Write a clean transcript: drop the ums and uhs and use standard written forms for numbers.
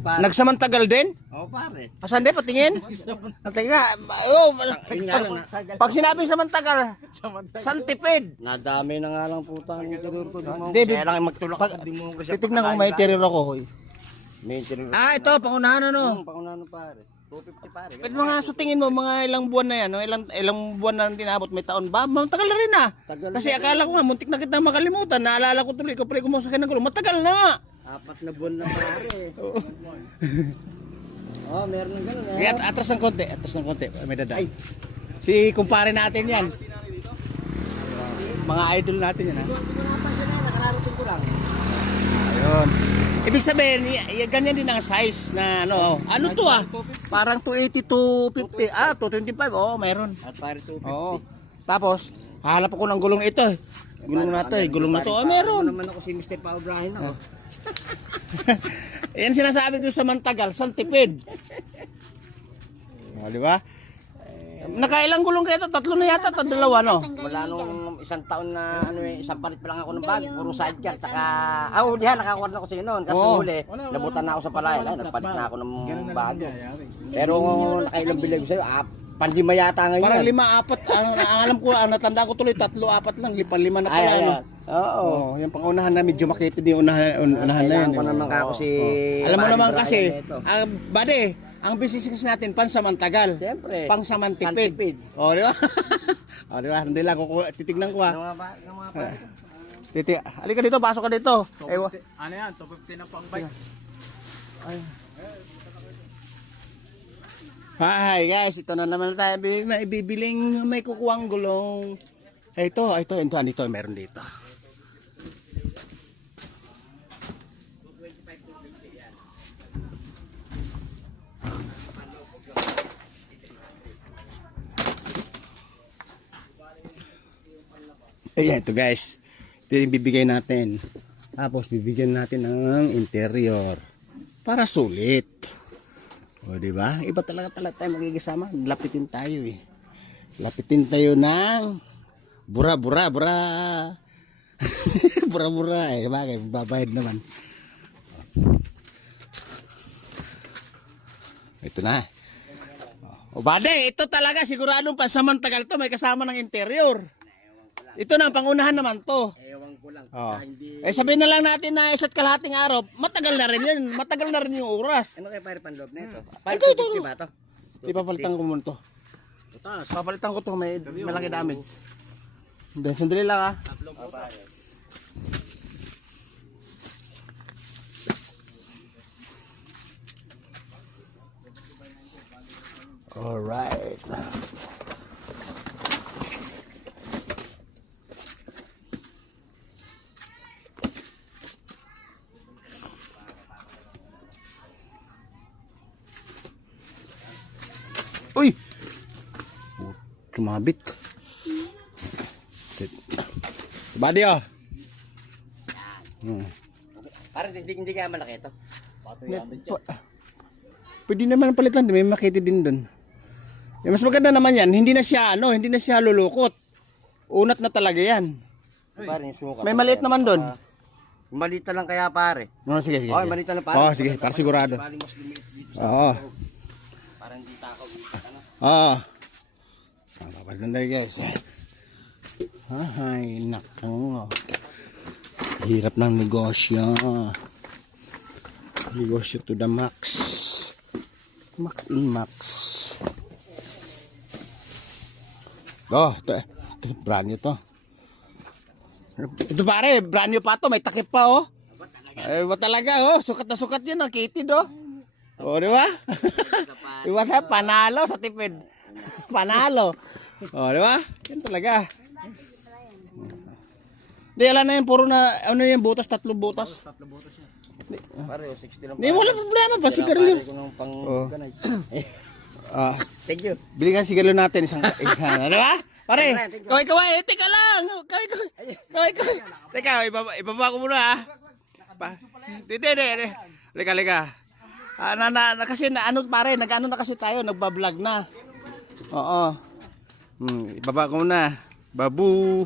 pare. Nagsamantagal din? Oo, pare. Asan din, patingin? Teka, oh, pag sinabi samantagal, santipid. Nadami na nga lang puta ang interior ko. David, Kaya lang magtulak ako. Di mo kasi titignan ko may interior ako. Hoy. May interior. Ito, pangunahan ano. Pangunahan pare. 250 pare. Pwede mga sa tingin mo, mga ilang buwan na yan, no? ilang buwan na tinabot, may taon ba? Matagal na rin ah. Kasi akala ko nga, muntik na kita makalimutan. Naalala ko tuloy, ikaw pala kumusakay ng gulo. Matagal na nga. 4 na buwan na pare. Oh, meron ng ganun eh. Atras ng konti, may dada. Si kumpare natin yan. Mga idol natin yan ha. Nakararating ko lang. Ayun. Ibig sabihin, ganyan din ang size na ano. Ano to ah? Parang 280 to 50. 225. Oo, meron. At pare 250. Oo. Tapos, hahanap ako ng gulong ito. Gulong na to. Meron. Naman ako si Mr. Paubrahin ako. Yan sinasabi ko sa mantagal, santipid. O, di ba? Nakailang gulong kayo ito? 3 na yata, 2 no? Wala nung isang taon na isang palit pa lang ako ng bag, puro sidecar, tsaka diyan nakakuha na ako sa inyo noon kasi huli, nabutan na ako sa palayan, nagpalit na ako ng bago. Pero nakailang bilag sa'yo, pandima yata ngayon. Parang 5, 4, ang alam ko, natanda ko tuloy, 3, 4 lang, 5 na pala, ano? Oo. Yung pangunahan na medyo makitid yung unahan na yun. Ko naman ako si... Alam mo naman kasi, bade, ang business kasi natin, pansamantagal. Siyempre. Pangsamantipid. O, di ba? O, di ba? Hindi lang, titignan ko ha. Halika dito, pasok ka dito. Ano yan? 250 na pang bike. Hi guys, ito na naman tayo. May ibibiling may kukuwang gulong. Ito, meron dito. Ayan, ito guys. Ito yung bibigay natin. Tapos bibigyan natin ng interior para sulit. O, di ba? Iba talaga tayo magkikasama. Lapitin tayo eh. Lapitin tayo ng bura. Bura eh. Bagay, babayad naman. Ito na. O, bade, ito talaga siguradong pansamantagal to. May kasama ng interior. Ito na, pangunahan naman to. Ewan ko lang. Sabihin na lang natin na isa't kalahating araw, matagal na rin yun. Matagal na rin yung oras. Ano kaya pare panloob na ito? Ito. 550 ba ito? Di papalitan ko muna to. Papalitan ko to, may malaki damage. Hindi, sandali lang ah. Alright. Uy! Kumabit. Badi oh. Parang hindi kaya malaki ito. Pwede naman palitan, may makiti din doon. Mas maganda naman yan, hindi na siya lulukot. Unat na talaga yan. May maliit naman doon. Maliit na lang kaya pare. No, sige. Okay, maliit na lang pare. Oh, sige, para sigurado. Oo. Parang hindi takaw. Oo. Papalitan tayo guys. Ay, nako. Hirap ng negosyo. Negosyo to the max. Max in max. Ito brand new to. Ito pare, brand new pa to, may takip pa oh. Ba talaga oh, sukat na sukat yun, kitid oh. O, di ba? Diba na, panalo sa tipid. Panalo. O, di ba? Yan talaga. Di, alam na yun, puro na, ano yung butas, 3 butas. Pare, 60 lang. Di, wala problema pa, sigarilyo. Thank you. Bili nga sigarilyo natin, isang, ano ba? Pare, kaway, teka lang. Kaway. Teka, ibaba ko muna ha. Hindi. Lika. Kasi pare, nag-ano na kasi tayo, nagba-vlog na. Oo. Ibaba ko muna. Babu.